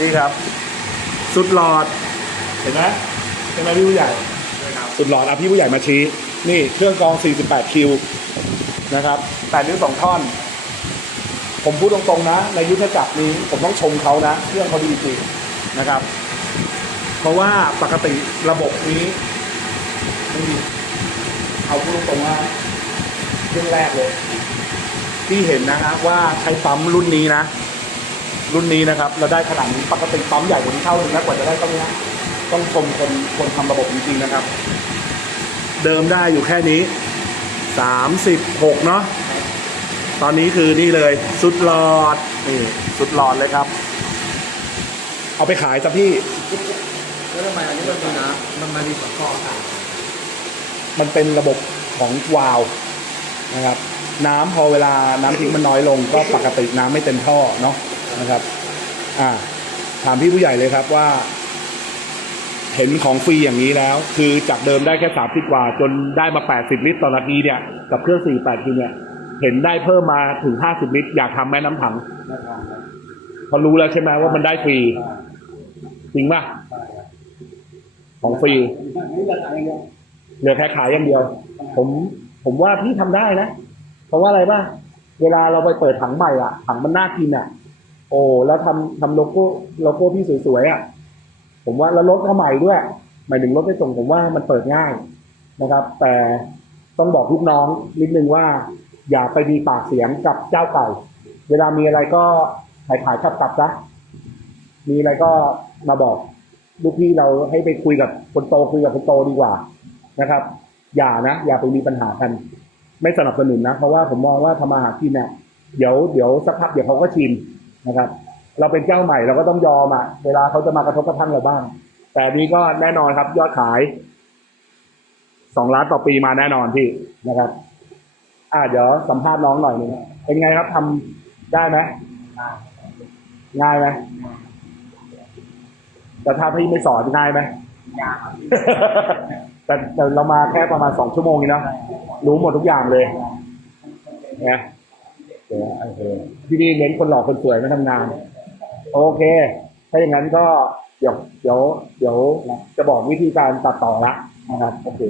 นี่ครับ สุดหลอด เห็นไหมเห็นไหมพี่ผู้ใหญ่ สุดหลอดอะพี่ผู้ใหญ่มาชี้ นี่เครื่องกรอง 48 คิวนะครับ8นิ้วสองท่อน ผมพูดตรงๆนะ ในยุทธจักรนี้ผมต้องชมเขานะ เครื่องเขาดีจริงนะครับ เพราะว่าปกติระบบนี้ไม่มีเอาพูดตรงๆว่าเครื่องแรกเลย ที่เห็นนะครับว่าใช้ปั๊มรุ่นนี้นะ รุ่นนี้นะครับ เราได้ขนาดนี้ปกติปั๊มใหญ่กว่านี้เท่านึงนะกว่าจะได้ตรงนี้ยต้องชมคนคนทำระบบจริงๆนะครับ เดิมได้อยู่แค่นี้สามสิบหกเนาะตอนนี้คือนี่เลยสุดหลอดนี่สุดหลอดเลยครับ เอาไปขายจ้ะพี่แล้วทำไมอันนี้มันมีน้ำมันมาดีกว่าข้อค่ะมันเป็นระบบของวาล์วนะครับ น้ำพอเวลาน้ำทิ้งมันน้อยลง ก็ปกติน้ำไม่เต็มท่อเนาะ นะครับ อ่า ถามพี่ผู้ใหญ่เลยครับว่า เห็นของฟรีอย่างนี้แล้ว คือจากเดิมได้แค่สามสิบกว่า จนได้มาแปดสิบลิตรต่อนาทีเนี่ย กับเครื่องสี่แปดทีเนี่ย เห็นได้เพิ่มมาถึงห้าสิบลิตร อยากทำแม่น้ำถังนะครับพอรู้แล้วใช่ไหมว่ามันได้ฟรีจริงป่ะของฟรีเหลือแค่ขายอย่างเดียว ผมผมว่าพี่ทำได้นะ เพราะว่าอะไรป่ะ เวลาเราไปเปิดถังใหม่อะถังมันน่ากินอะ โอ้แล้วทำทำโลโก้โลโก้พี่สวยๆอะผมว่าแล้วรถก็ใหม่ด้วยหมายถึงรถไปส่งผมว่ามันเปิดง่ายนะครับ แต่ต้องบอกลูกน้องนิดนึงว่า อย่าไปมีปากเสียงกับเจ้าเก่าเวลามีอะไรก็ขายขายๆกลับกลับซะมีอะไรก็มาบอกลูกพี่เราให้ไปคุยกับคนโตคุยกับคนโตดีกว่านะครับ อย่านะ อย่าไปมีปัญหากัน ไม่สนับสนุนนะ เพราะว่าผมมองว่าทำมาหากินเนี่ยเดี๋ยวเดี๋ยวสักพักเดี๋ยวเขาก็ชิน นะครับ เราเป็นเจ้าใหม่เราก็ต้องยอมอะ เวลาเขาจะมากระทบกระทั่งเราบ้าง แต่นี้ก็แน่นอนครับ ยอดขายสองล้านต่อปีมาแน่นอนพี่นะครับ อ่าเดี๋ยวสัมภาษณ์น้องหน่อยหนึงเป็นไงครับทำได้ไหมง่ายไหมแต่ถ้าพี่ไม่สอนง่ายไหมยากแต่แต่เรามาแค่ประมาณสองชั่วโมงนี้นะรู้หมดทุกอย่างเลยนะเดี๋ย ที่นี่เน้นคนหล่อคนสวยมาทำงาน โอเค ถ้าอย่างนั้นก็เดี๋ยวเดี๋ยว เดี๋ยวจะบอกวิธีการตัดต่อละนะครับ โอเค